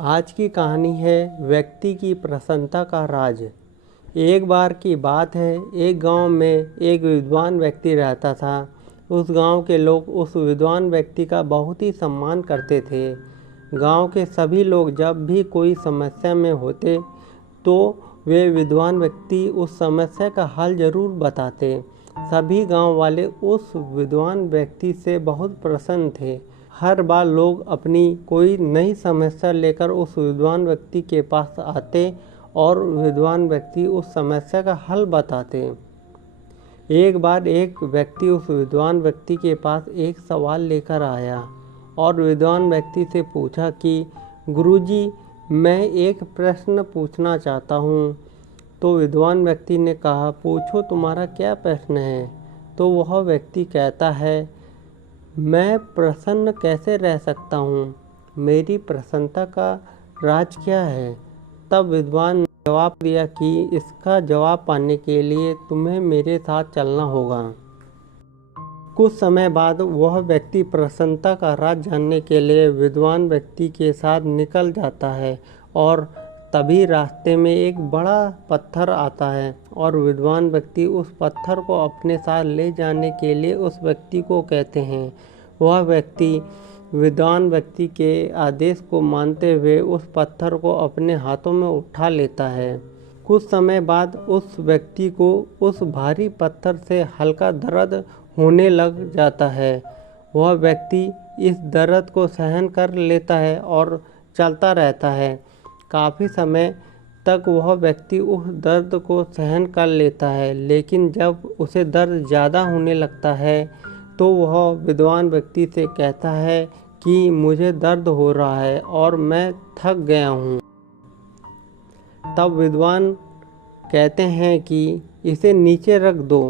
आज की कहानी है व्यक्ति की प्रसन्नता का राज। एक बार की बात है, एक गांव में एक विद्वान व्यक्ति रहता था। उस गांव के लोग उस विद्वान व्यक्ति का बहुत ही सम्मान करते थे। गांव के सभी लोग जब भी कोई समस्या में होते तो वे विद्वान व्यक्ति उस समस्या का हल जरूर बताते। सभी गांव वाले उस विद्वान व्यक्ति से बहुत प्रसन्न थे। हर बार लोग अपनी कोई नई समस्या लेकर उस विद्वान व्यक्ति के पास आते और विद्वान व्यक्ति उस समस्या का हल बताते। एक बार एक व्यक्ति उस विद्वान व्यक्ति के पास एक सवाल लेकर आया और विद्वान व्यक्ति से पूछा कि गुरुजी, मैं एक प्रश्न पूछना चाहता हूँ। तो विद्वान व्यक्ति ने कहा, पूछो, तुम्हारा क्या प्रश्न है। तो वह व्यक्ति कहता है, मैं प्रसन्न कैसे रह सकता हूँ, मेरी प्रसन्नता का राज क्या है। तब विद्वान ने जवाब दिया कि इसका जवाब पाने के लिए तुम्हें मेरे साथ चलना होगा। कुछ समय बाद वह व्यक्ति प्रसन्नता का राज जानने के लिए विद्वान व्यक्ति के साथ निकल जाता है और तभी रास्ते में एक बड़ा पत्थर आता है और विद्वान व्यक्ति उस पत्थर को अपने साथ ले जाने के लिए उस व्यक्ति को कहते हैं। वह व्यक्ति विद्वान व्यक्ति के आदेश को मानते हुए उस पत्थर को अपने हाथों में उठा लेता है। कुछ समय बाद उस व्यक्ति को उस भारी पत्थर से हल्का दर्द होने लग जाता है। वह व्यक्ति इस दर्द को सहन कर लेता है और चलता रहता है। काफ़ी समय तक वह व्यक्ति उस दर्द को सहन कर लेता है, लेकिन जब उसे दर्द ज़्यादा होने लगता है तो वह विद्वान व्यक्ति से कहता है कि मुझे दर्द हो रहा है और मैं थक गया हूँ। तब विद्वान कहते हैं कि इसे नीचे रख दो।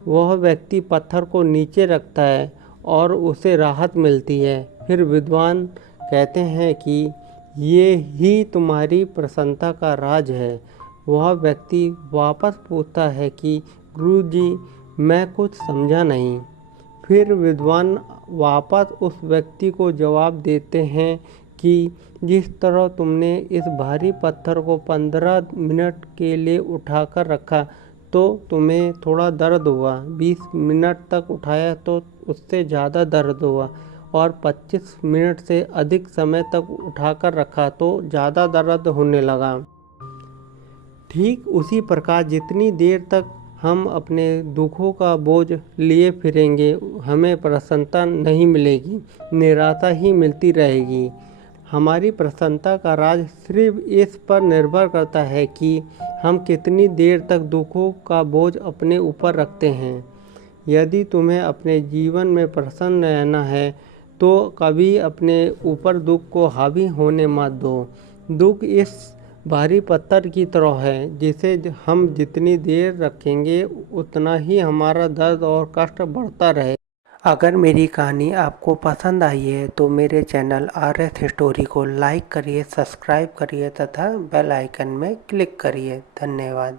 वह व्यक्ति पत्थर को नीचे रखता है और उसे राहत मिलती है। फिर विद्वान कहते हैं कि ये ही तुम्हारी प्रसन्नता का राज है। वह व्यक्ति वापस पूछता है कि गुरुजी, मैं कुछ समझा नहीं। फिर विद्वान वापस उस व्यक्ति को जवाब देते हैं कि जिस तरह तुमने इस भारी पत्थर को 15 मिनट के लिए उठाकर रखा तो तुम्हें थोड़ा दर्द हुआ, 20 मिनट तक उठाया तो उससे ज़्यादा दर्द हुआ और 25 मिनट से अधिक समय तक उठाकर रखा तो ज़्यादा दर्द होने लगा। ठीक उसी प्रकार जितनी देर तक हम अपने दुखों का बोझ लिए फिरेंगे, हमें प्रसन्नता नहीं मिलेगी, निराशा ही मिलती रहेगी। हमारी प्रसन्नता का राज सिर्फ इस पर निर्भर करता है कि हम कितनी देर तक दुखों का बोझ अपने ऊपर रखते हैं। यदि तुम्हें अपने जीवन में प्रसन्न रहना है तो कभी अपने ऊपर दुख को हावी होने मत दो। दुख इस भारी पत्थर की तरह है, जिसे हम जितनी देर रखेंगे उतना ही हमारा दर्द और कष्ट बढ़ता रहे। अगर मेरी कहानी आपको पसंद आई है तो मेरे चैनल RS स्टोरी को लाइक करिए, सब्सक्राइब करिए तथा बेल आइकन में क्लिक करिए। धन्यवाद।